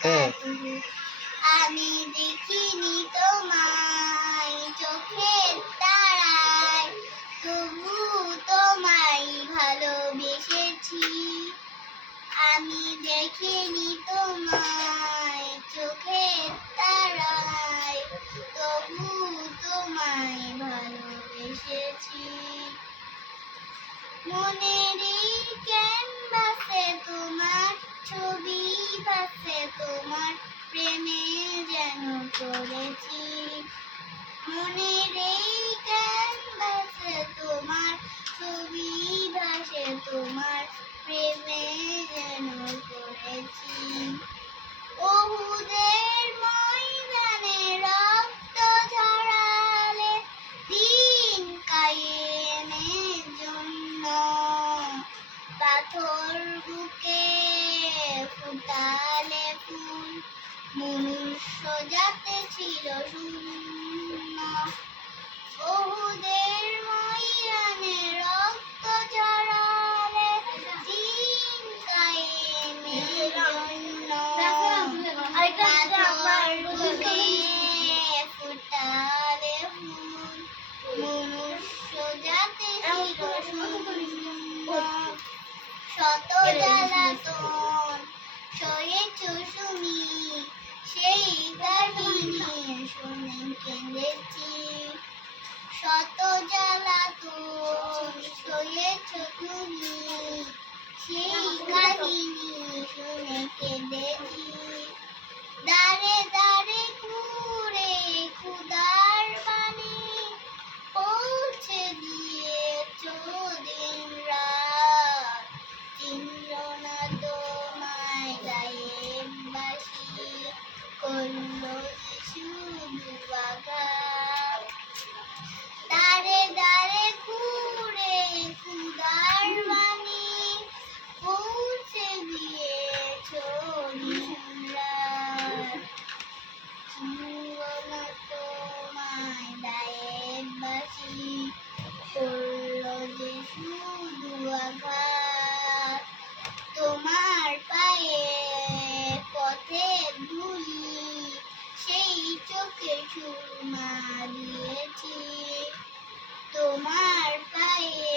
হ্যাঁ। আমি দেখিনি তোমায় চোখের তারায়, তবু তোমায় ভালোবেসেছি আমি দেখিনি তোমায় চোখের তারায়, তবু তোমায় ভালোবেসেছি মনের এই প্রেমে যেন পড়েছি। মনের এই ক্যানভাসে তোমার, ছবি ভাসে তোমার, প্রেমে যেন করেছি ওহুদের ময়দানে রক্ত ঝরালে দিন কায়েমের জন্য। পাথর বুকে ফুটালে মনুষ্য যাতে ছিল শূন্য। ওহুদের ময়দানে রক্ত ঝরালে দিন কায়েমের জন্য। পাথর বুকে ফুটালে মনুষ্য জাতি ছিল শূন্য। শত জ্বালাতন শত জ্বালাতন সয়েছ তুমি তোমার পায়ে পথের ধুলি সেই চোখে সুরমা দিয়েছি। তোমার পায়ে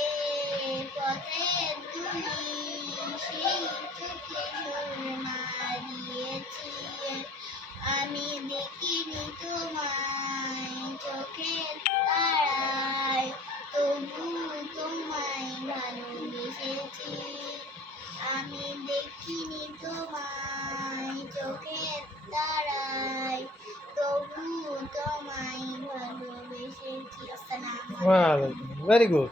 পথের ধুলি সেই চোখে সুরমা দিয়েছি। আমি দেখিনি তোমায় চোখের তারায়। তবু তোমায় ভালোবেসেছি। আসসালামু আলাইকুম। Very good